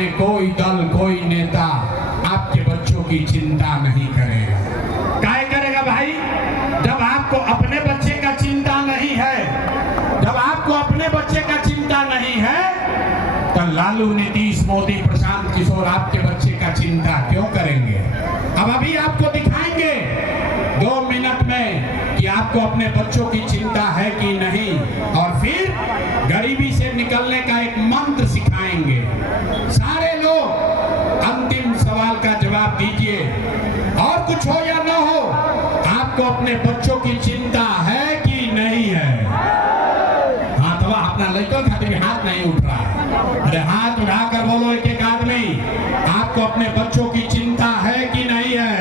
में कोई दल कोई नेता आपके बच्चों की चिंता नहीं करेगा। काहे करेगा भाई? जब आपको अपने बच्चे का चिंता नहीं है, जब आपको अपने बच्चे का चिंता नहीं है, तो लालू, नीतीश, मोदी, प्रशांत किशोर आपके बच्चे का चिंता क्यों करेंगे? अब अभी आपको दिखाएंगे 2 मिनट में कि आपको अपने बच्चों की चिंता है कि नहीं, और फिर गरीबी से निकलने का एक मंत्र सिखाएंगे। सारे लोग अंतिम सवाल का जवाब दीजिए, और कुछ हो या न हो, आपको अपने बच्चों की चिंता है कि नहीं है? हाँ, तो अपना लड़कों खातिर हाथ नहीं उठ रहा है। अरे हाथ उठाकर बोलो एक एक आदमी, आपको अपने बच्चों की चिंता है कि नहीं है?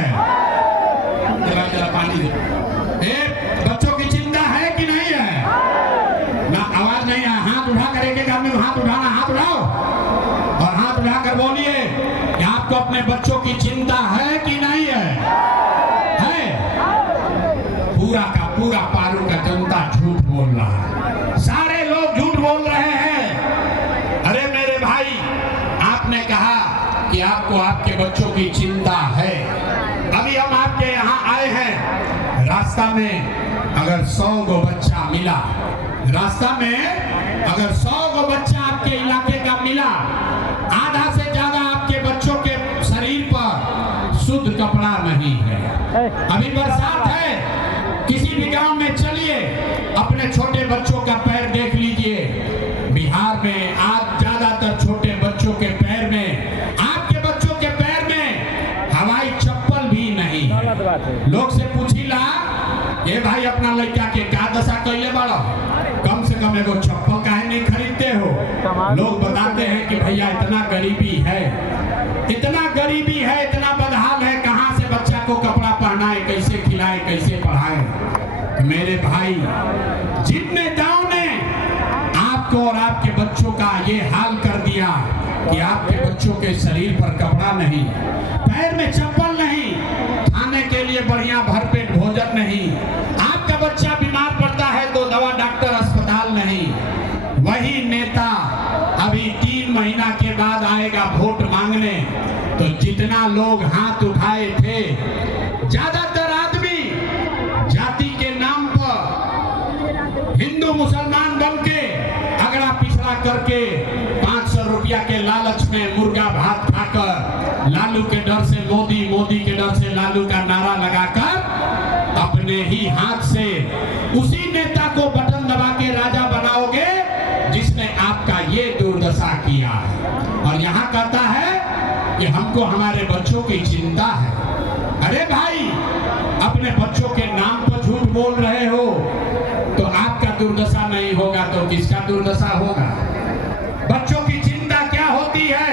जरा पानी दे। बच्चों की चिंता है कि नहीं है? ना आवाज नहीं है। हाथ उठाकर एक एक आदमी हाथ उठाना, हाथ उठाओ और हाथ उठाकर बोलिए कि आपको अपने बच्चों की चिंता है कि नहीं है? पूरा का पूरा पारू का जनता झूठ बोल रहा है, सारे लोग झूठ बोल रहे हैं। अरे मेरे भाई, आपने कहा कि आपको आपके बच्चों की चिंता है। अभी हम आपके यहाँ आए हैं, रास्ता में अगर 100 गो बच्चा मिला, रास्ता में अगर 100 गो बच्चा आपके इलाके का मिला, आधा से ज्यादा आपके बच्चों के शरीर पर शुद्ध कपड़ा नहीं है। अभी बरसात है, किसी भी गांव में चलिए, अपने छोटे बच्चों का पैर देख लीजिए। बिहार में आज ज्यादातर छोटे बच्चों के पैर में, आपके बच्चों के पैर में हवाई चप्पल भी नहीं है। लोग से पूछिला, ये भाई अपना लड़का के का दशा कैले बड़ा, कम से कम एगो चप्पल काहे नहीं खरीदते हो? लोग बताते हैं कि भैया इतना गरीबी है, इतना गरीबी है, इतना बदहाल है, कहाँ से बच्चा को कपड़ा पहनाए, कैसे खिलाए, कैसे पढ़ाए। मेरे भाई, जिन नेताओं ने आपको और आपके बच्चों का ये हाल कर दिया कि आपके बच्चों के शरीर पर कपड़ा नहीं, पैर में चप्पल नहीं, खाने के लिए बढ़िया भरपेट भोजन नहीं, आपका बच्चा बीमार पड़ता है तो दवा डॉक्टर अस्पताल नहीं, वही नेता अभी 3 महीना के बाद आएगा वोट मांगने, तो जितना लोग हाथ उठाए थे, ज्यादातर आदमी जाति के नाम पर हिंदू मुसलमान बन के अगड़ा पिछड़ा करके 500 रुपया के लालच में मुर्गा भात खाकर, लालू के डर से मोदी, मोदी के डर से लालू का नारा लगाकर अपने ही हाथ से उसी नेता को बटन दबा के राजा बनाओगे जिसने आपका ये दुर्दशा किया है। और यहाँ कहता है कि हमको हमारे बच्चों की चिंता है। अरे भाई, अपने बच्चों के नाम पर झूठ बोल रहे हो तो आपका दुर्दशा नहीं होगा तो किसका दुर्दशा होगा? बच्चों की चिंता क्या होती है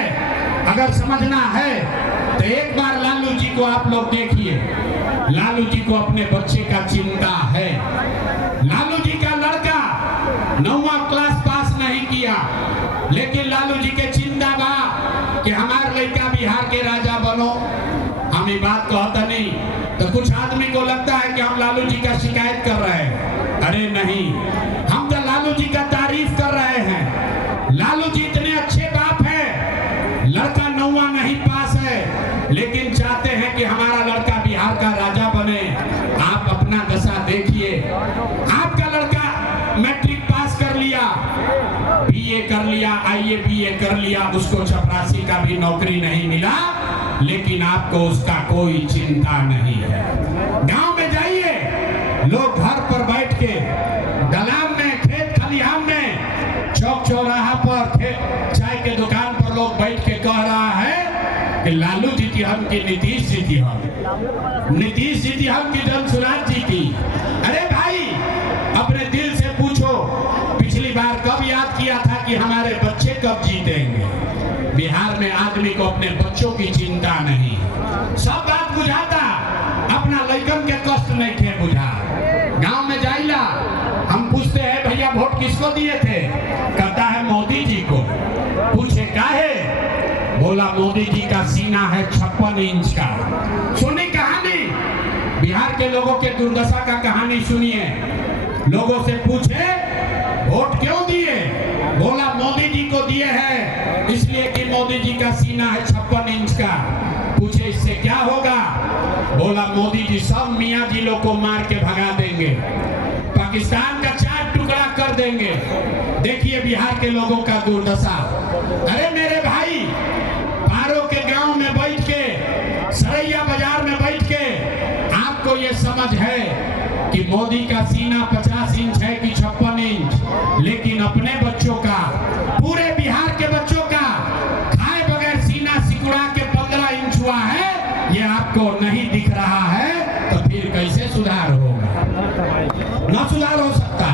अगर समझना है तो एक बार लालू जी को आप लोग देखिए। लालू जी को अपने बच्चे का चिंता है। लालू जी का लड़का 9वां क्लास पास नहीं किया, लेकिन लालू जी के चिंता बा कि हमारे लड़का बिहार के राजा बनो। हम ये बात कहता नहीं तो कुछ आदमी को लगता है कि हम लालू जी का शिकायत कर रहे हैं। अरे नहीं, हम तो लालू जी का तारीफ कर रहे हैं। लालू जी इतने अच्छे बाप हैं, लड़का 9वां नहीं पास है लेकिन चाहते हैं कि हमारा लड़का बिहार का राजा बने। आप अपना दशा देखिए, आपका लड़का मैट्रिक पास कर लिया, बीए कर लिया, IABA कर लिया, उसको चपरासी का भी नौकरी नहीं मिला, लेकिन आपको उसका कोई चिंता नहीं है। गांव में जाइए, लोग घर पर बैठ के दलान में, खेत खलिहान में, चौक चौराहा पर, चाय के दुकान पर लोग बैठ के कह रहा है कि लालू जी की हम की, नीतीश जी की हम, नीतीश जी की हम की, जनसुराज जी की। अरे भाई, अपने दिल से पूछो, पिछली बार कब याद किया था कि हमारे बच्चे कब जीतेंगे? बिहार में आदमी को अपने बच्चों की चिंता नहीं, सब बात बुझाता, अपना लड़कन के कष्ट नहीं थे बुझा। गांव में जाइला, हम पूछते हैं भैया वोट किसको दिए थे? कहता है मोदी जी को। पूछे काहे? बोला मोदी जी का सीना है 56 इंच का। सुनी कहानी, बिहार के लोगों के दुर्दशा का कहानी सुनिए। लोगों से पूछे वोट क्यों दिए? बोला मोदी जी को दिए हैं इसलिए कि मोदी जी का लोग को मार के भगा देंगे, पाकिस्तान का 4 टुकड़ा कर देंगे। देखिए बिहार के लोगों का दुर्दशा। अरे मेरे भाई, पारो के गांव में बैठ के, सरैया बाजार में बैठ के आपको ये समझ है कि मोदी का सीना 50 इंच है कि 56 इंच, लेकिन अपने बच्चों का, पूरे बिहार के बच्चों का खाए बगैर सीना सिकुड़ा के 15 इंच हुआ है, ये आपको नहीं दिख रहा है, तो फिर कैसे सुधार होगा? न सुधार हो सकता।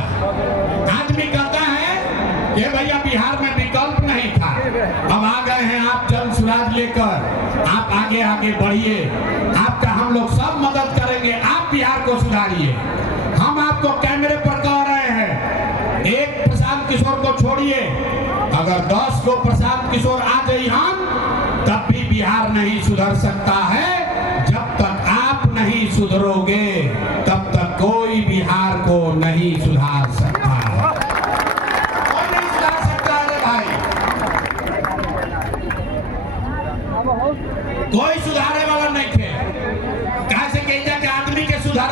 आदमी कहता है ये भैया बिहार में विकल्प नहीं था, अब आ गए हैं आप जन सुराज लेकर, आप आगे आगे बढ़िए, आपका हम लोग सब मदद करेंगे, आप बिहार को सुधारिए। हम आपको कैमरे पर कह रहे हैं, एक प्रशांत किशोर को छोड़िए, अगर 10 को प्रशांत किशोर आ गई हम, तब भी बिहार नहीं सुधर सकता है। जब तक आप नहीं सुधरोगे तब तक कोई बिहार को नहीं सुधार सकता है। कोई नहीं सुधार सकता है भाई, कोई सुधारे वाला नहीं थे। कहा से आदमी के सुधार